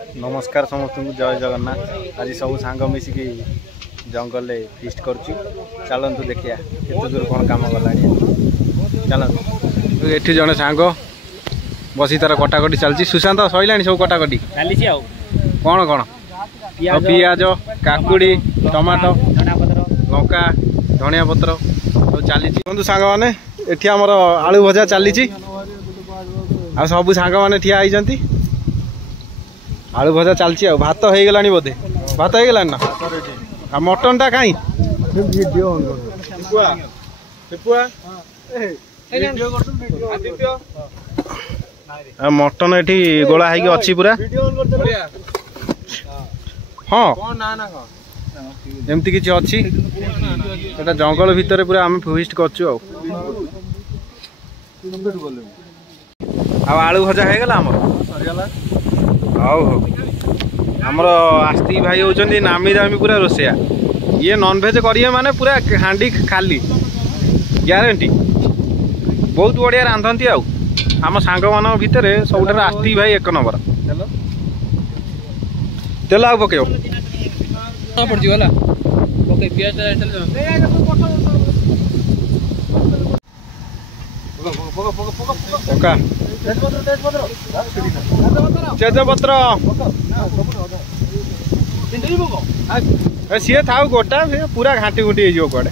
नमस्कार समस्त को जय जगन्नाथ। आज सब सांग मिसिकी जंगल में फिस्ट करुच्ची। चलतु देखिया केते दूर कौन काम गला। चलतु ये जड़े सांग बसी तार कटाकटी चलती। सुशांत सैला सब कटाकटी चली कौन कौन पियाज काकुड़ी टमाटो लंका धनिया पत्र सब चली। बंधु सांग मैंने एठी आमर आलू भजा चली। आ सब सांग मैंने ठिया होती आलू भजा चलती। भात हो गला बोधे भात हो गला ना आ मटन टा कहीं मटन एठी गोला है अच्छी पूरा। हाँ एमती किसी अच्छी एटा जंगल भितर पूरा आम फिस्ट करचु। आलू भजा हो गला आमर आस्ती भाई होचंदी नामी दामी पूरा रोसैया। ये नॉनवेज करिए माने पूरा हांडी खाली ग्यारंटी। बहुत बढ़िया रांधती आम सांग मान भितर सब आस्ती भाई एक नंबर। तेल आउ पक तेजपत्र सी था गोटा पूरा घाटी घुटी हो कड़े।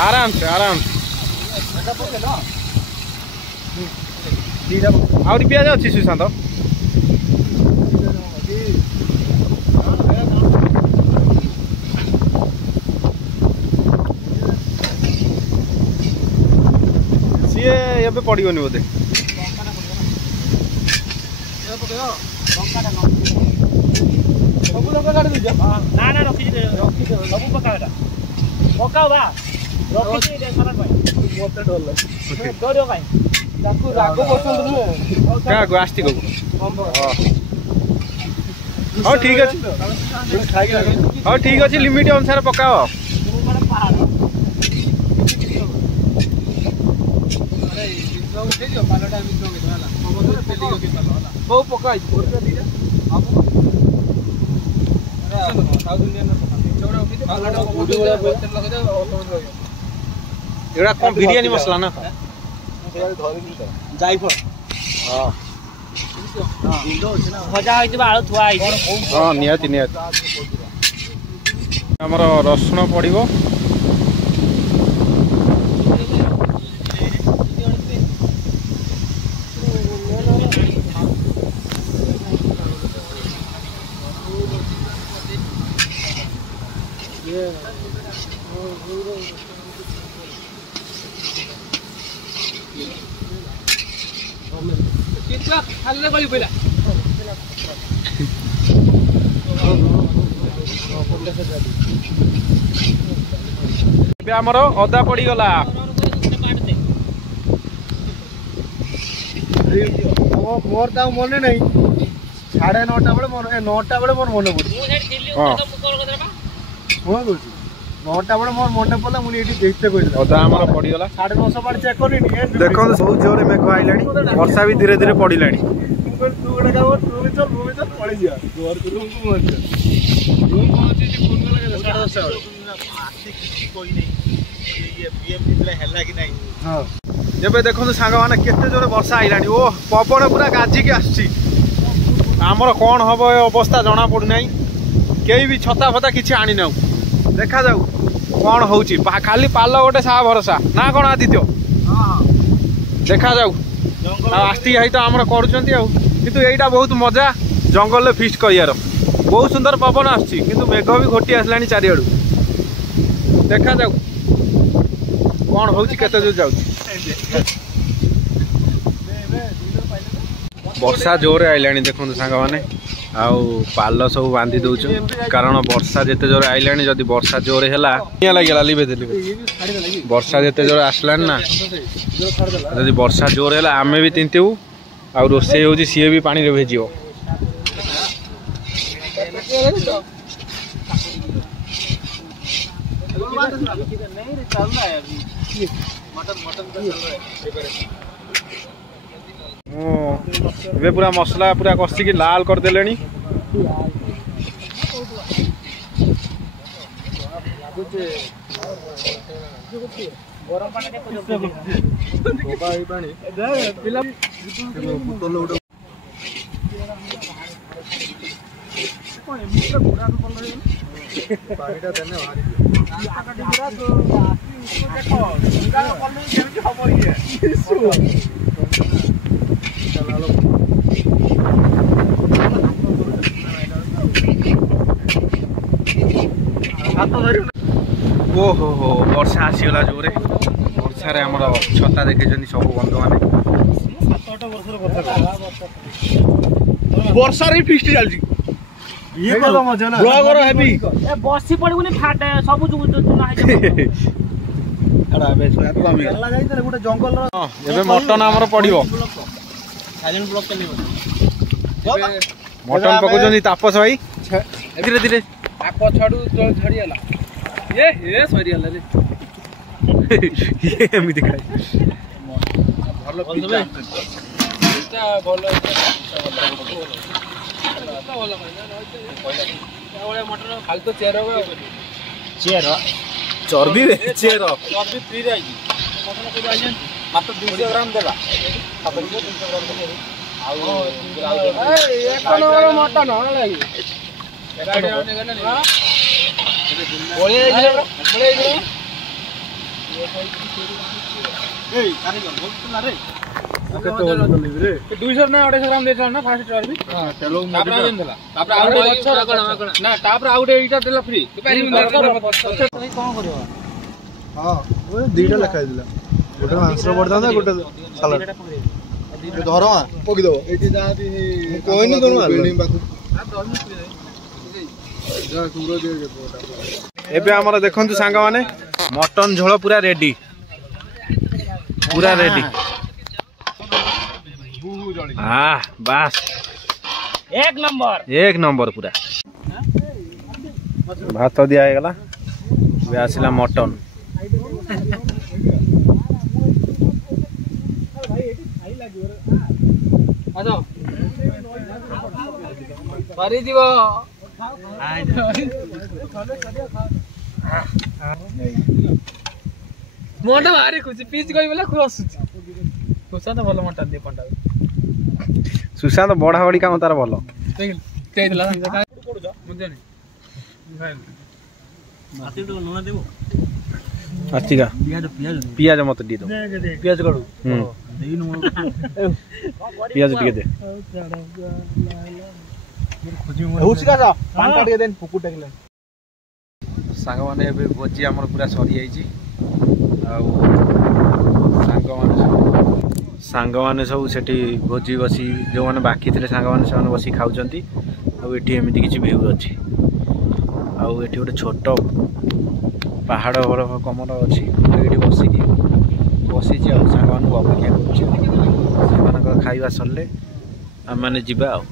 आराम से आउरी पियाज अच्छी सुशांत सी एबे पड़ोनी बोधे। आस्ती हाँ ठीक अच्छे। हाँ ठीक अच्छे लिमिट अनुसार पकाओ। एड़ा कौन बिरयानी मसला ना जायफल भजा आलू थुआ हाँ निहाती आमर रसुण पड़ो। आमर अदा पड़गला मोर तो मन नहीं 9:30 बेले 9टा बेले मोर मन पड़े 9टा बेले मोर मन पड़ा मुझे देखते अदा आमर पड़गला 9:30 बार चेक कर देखो बहुत जोर मेघ आइला वर्षा भी धीरे धीरे पड़ा। जब देखो सांग मैंने केते जोरे वर्षा आइला ओ पवन पूरा गाजिकी आमर कौन हम अवस्था जना पड़ना कई भी छता फता किसी आनी ना देखा जाऊ कौन हो खाली पाल गोटे सा भरोसा ना कौन आदित्य देखा जाऊ आस्ती भाई तो आमर करा बहुत मजा जंगल में फिस्ट कर बहुत सुंदर पवन आसमेघ भी घोटी आसला चारिआडू देखा जाऊ कौन हो दूर जाऊ। वर्षा जोर आइला देखो सांग मैंने पाल सब बांधी दौच कारण वर्षा जिते जोर आइला जदि वर्षा जोर है लगे लिभे वर्षा जिते जोर आसला ना जदि वर्षा जोर है आमे भी तिंतु आ रोसे हो सी भी पानी भेज नहीं रे चल रहा है अभी मटन मटन का चल रहा है ये पूरा मसला पूरा कषि की लाल कर देलेनी गरम पानी ओहो हो वर्षा आसीगला जोरे वर्षा रे हमर छता देखे सब बंधु माने 7-8 वर्षर कथा वर्षा रे फिस्ट चलजी ये तो मजा ना ब्लॉगर हेबी ए बसी पड़गुनी फाटे सब चुना है अड़ा बे सोया तो कमी केरला जाई तले गोटे जंगल हां एबे मटन हमर पडिबो साइलेंट ब्लॉक चलेबो मटन पकोजनी तापस भाई धीरे धीरे आप छडू छडी हला ये सरी हला रे ये एमिति खाई भलो पिज्जा पिज्जा भलो खाली तो चेयर चेयर चर्बी रे चेर चर्बी फ्री रही मटन को आई मात्र 200 ग्राम देला 200 ग्राम मटन होला दुईशो ना 250 ग्राम देला ना फास्ट चर्बी ना तापर आउट एटा देला फ्री कोन करियो हां ओ दीटा लेखा दिला गोटे मांस पड़ता गोटे सलाड धरमा पकी दो एटी जा कोइनी दोनो बिल्डिंग पाखु एबे हमर देखंतु सांग माने मटन झोल पूरा रेडी हां बस एक नंबर पूरा भात दिया गला वे आसिला मटन आजो पारी दिबो मोटा भारी खुशी पीस गई बोला खुशी खुशा तो भलो मोटा दे पंडा सुशांत बड़ा बड़ी काम तार भलो देख देला मुझे नहीं आते तो नोना देबो आस्तिका पियाज मत दी दो प्याज काढू देई नो पियाज टिके दे हुसिका जा पांटा टिके देन फुकु टेकले सांग माने एबे भोजी हमर पूरा सरी आइची आउ सांग माने सब सेठी भोजी बसी जो माने बाकी थिले सांग माने सब बसी खाउचंती आउ एठी एमिति किछि व्यू अछि आउ एठी गोटे छोट पहाड़ बड़ कमर अछि एठी बसी आउ सांग माने अपेक्षा करछि सेमानक खाइबा सरले हम माने जिबा आउ